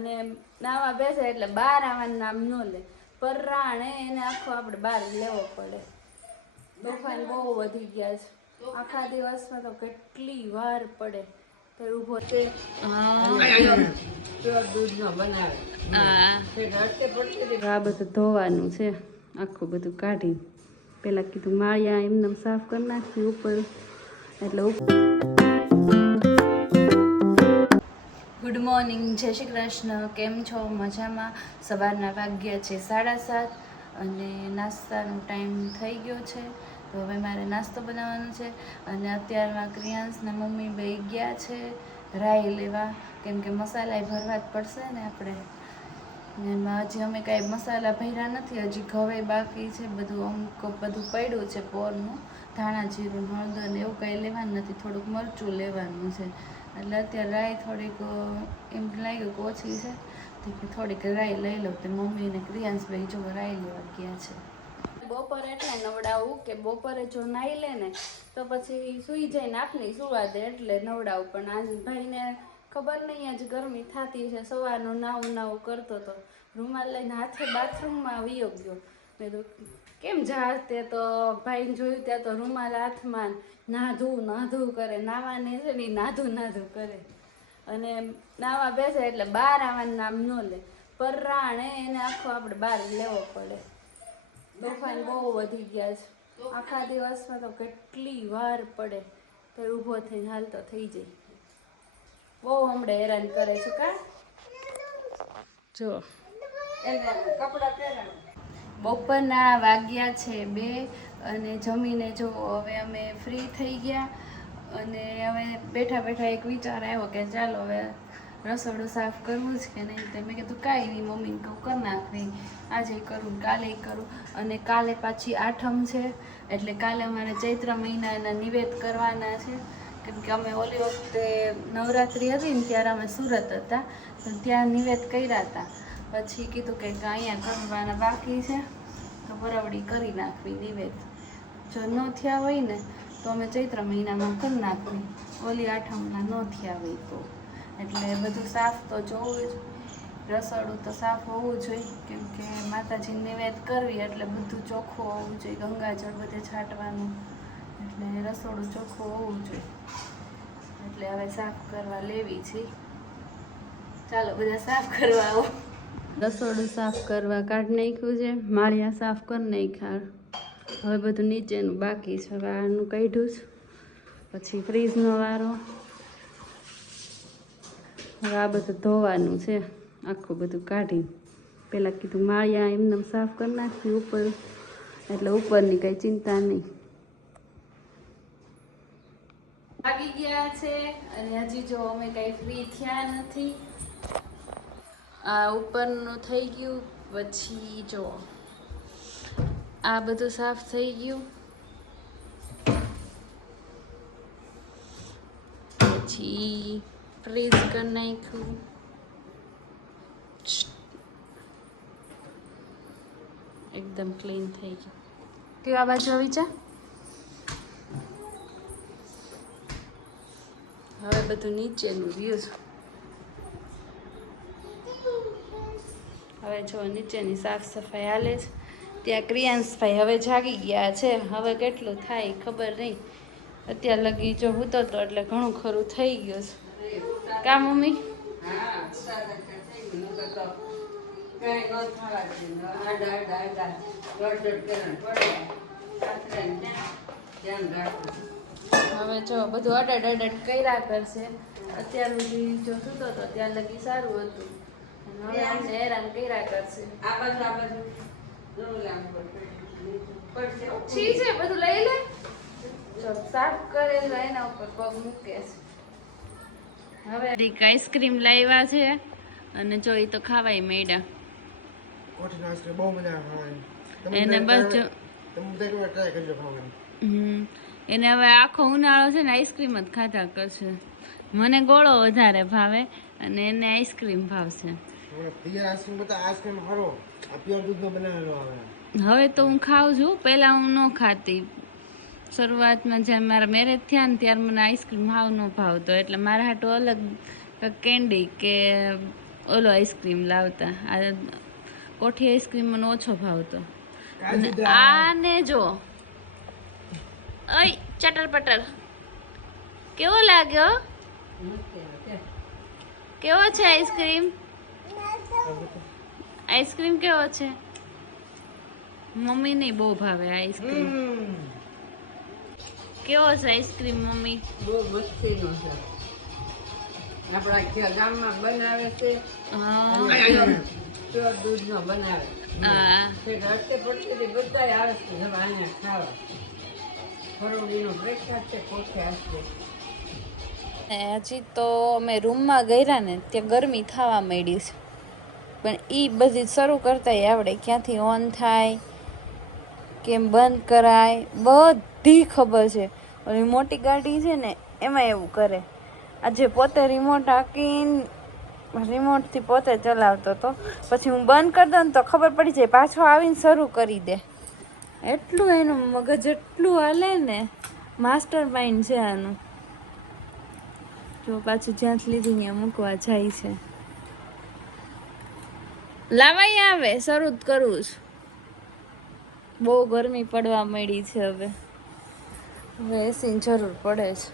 અને નાવા બેસે એટલે બહાર આવવાનું નામ ન લે. પરાણે એને આખો આપણે બહાર લેવો પડે. તોફાન બહુ વધી ગયા છે. આખા દિવસમાં તો કેટલી વાર પડે તો ઊભો છે. આ બધું ધોવાનું છે, આખું બધું કાઢી. પેલા કીધું માળિયા એમને સાફ કરી નાખી ઉપર એટલે. ગુડ મોર્નિંગ, જય શ્રી કૃષ્ણ. કેમ છો? મજામાં? સવારના વાગ્યા છે 7:30 અને નાસ્તાનો ટાઈમ થઈ ગયો છે. તો હવે મારે નાસ્તો બનાવવાનો છે અને અત્યારમાં ક્રિયાંશના મમ્મી બે ગયા છે રાઈ લેવા, કેમ કે મસાલા ભરવા જ પડશે ને આપણે. એમાં હજી અમે કાંઈ મસાલા ભર્યા નથી, હજી ઘવે બાકી છે. બધું અમુક બધું પડ્યું છે પોરનું, ધાણા જીરું હળદર ને એવું કાંઈ લેવાનું નથી, થોડુંક મરચું લેવાનું છે. એટલે અત્યારે રાઈ થોડીક એમ લાગ્યું કે ઓછી છે, થોડીક રાઈ લઈ લઉં. તો મમ્મી અને ક્રિયાંશભાઈ જો રાઈ લેવા ગયા છે. બપોરે એટલે નવડાવું કે બપોરે જો નાઈ લે ને તો પછી સૂઈ જાય ને આપની સુવા દે એટલે નવડાવું. પણ આજ ભાઈને ખબર નહીં આજ ગરમી થતી છે, સવારનું નાવું કરતો હતો. રૂમાલ લઈને હાથે બાથરૂમમાં વયો ગયો. મેં તો કેમ જાતે તો ભાઈને જોયું ત્યાં તો રૂમાલ હાથમાં નાધું કરે. નાવાને છે ને નાધું કરે અને નાવા બેસે એટલે બહાર આવવાનું નામ ન લે. પરાણે એને આખો આપણે બહાર લેવો પડે. તોફાન બહુ વધી ગયા છે. આખા દિવસમાં તો કેટલી વાર પડે તો ઊભો થઈને હાલતો થઈ જાય. બહુ હમણાં હેરાન કરે છે. કા જો બપોરના વાગ્યા છે 2 અને જમીને જો હવે અમે ફ્રી થઈ ગયા. અને હવે બેઠા એક વિચાર આવ્યો કે ચાલો હવે રસોડું સાફ કરવું જ કે નહીં. તો મેં કીધું કાંઈ નહીં, મમ્મીને કહું કરી નાખવી. આજે કરું, કાલે કરું. અને કાલે પાછી આઠમ છે એટલે કાલે અમારે ચૈત્ર મહિનાના નિવેદ કરવાના છે. કેમ કે અમે ઓલી વખતે નવરાત્રિ હતી ને ત્યારે અમે સુરત હતા તો ત્યાં નિવેદ કર્યા હતા. પછી કીધું કે અહીંયા કરવાના બાકી છે તો બરાવડી કરી નાખવી નિવેદ. જો ન થયા હોય ને તો અમે ચૈત્ર મહિનામાં કરી નાખવી, ઓલી આઠમના ન થયા હોય તો. એટલે બધું સાફ તો જોવું જ, રસોડું તો સાફ હોવું જોઈએ. કેમ કે માતાજીને નિવેદ કરવી એટલે બધું ચોખ્ખું હોવું જોઈએ, ગંગાજળ બધે છાંટવાનું, એટલે રસોડું ચોખ્ખું હોવું જોઈએ. એટલે હવે સાફ કરવા લેવી છે. ચાલો બધા સાફ કરવા આવો. રસોડું સાફ કરવા કાઢી નાખ્યું છે, માળિયા સાફ કરી નાખ્યા. હવે બધું નીચેનું બાકી છે. હવે આનું કાઢ્યું છે, પછી ફ્રીજનો વારો. હવે આ બધું ધોવાનું છે, આખું બધું કાઢી. પહેલાં કીધું માળિયા એમને સાફ કરી નાખી ઉપર, એટલે ઉપરની કાંઈ ચિંતા નહીં. લાગી ગયા છે અને હજી જો અમે કાંઈ ફ્રી થયા નથી. આ ઉપરનું થઈ ગયું, પછી જો આ બધું સાફ થઈ ગયું. પછી ફ્રીઝ કરી નાખ્યું. એકદમ ક્લીન થઈ ગયું. કેવા બાજુ વિચાર. હવે બધું નીચેનું વ્યૂ છે. હવે જો નીચેની સાફ સફાઈ હાલે છે. ત્યાં ક્રિયાંશભાઈ હવે જાગી ગયા છે. હવે કેટલું થાય ખબર નહીં. અત્યાર લગી જો હું તો એટલે ઘણું ખરું થઈ ગયું છે. કા મમ્મી? હવે જો બધું અડડ કર્યા કરશે. અત્યાર સુધી જો સુતો હતો ત્યાં લગી સારું હતું. હવે અમને હેરાન કર્યા કરશે. છી છે બધું લઈ લે. જો સાફ કરેલું એના ઉપર પગ મૂકે છે. હવે એક આઈસ્ક્રીમ લાવ્યા છે અને જો એ તો ખાવાય મેડા. એને બસ જો એને હવે આખો ઉનાળો છે ને આઈસ્ક્રીમ જ ખાધા કરશે. મને ગોળો વધારે ભાવે અને એને આઈસ્ક્રીમ ભાવશે. હવે તો હું ખાઉં છું, પહેલાં હું ન ખાતી. શરૂઆતમાં જ્યારે મારા મેરેજ થયા ને ત્યારે મને આઈસ્ક્રીમ હાવ ન ભાવતો, એટલે મારા હાટું અલગ કેન્ડી કે ઓલો આઈસ્ક્રીમ લાવતા. આ કોઠી આઈસ્ક્રીમ મને ઓછો ભાવતો. અને આને જો ઓય ચટર પટર કેવો લાગ્યો? કેવો છે આઈસ્ક્રીમ? આઈસ્ક્રીમ કેવો છે? મમ્મી નહીં બહુ ભાવે આઈસ્ક્રીમ. કેવો છે આઈસ્ક્રીમ મમ્મી? બહુ મસ્તીનો છે. આપણા ગામમાં બનાવે છે. પ્યોર દૂધનો બનાવે. હા રસ્તે પડતી બધા આવે છે અહીંયા ખાવા. ફરોડીનો બ્રેકફાસ્ટ છે કોઠે આશરે. હજી તો અમે રૂમમાં ગયા ને ત્યાં ગરમી થવા માંડી છે, પણ એ બધી શરૂ કરતા આવડે, ક્યાંથી ઓન થાય, કેમ બંધ કરાય, બધી ખબર છે. અને મોટી ગાડી છે ને એમાં એવું કરે. આજે પોતે રિમોટ હાકીને રિમોટથી પોતે ચલાવતો હતો, પછી હું બંધ કરી દઉં ને તો ખબર પડી જાય, પાછો આવીને શરૂ કરી દે. એટલું એનું મગજ એટલું હાલે ને, માસ્ટર માઇન્ડ છે આનું. જો પાછું જ્યાંથી લીધું ત્યાં મૂકવા જાય છે. લાવાઈ આવે શરૂ જ કરું છું. બહુ ગરમી પડવા માંડી છે હવે એસીની જરૂર પડે છે.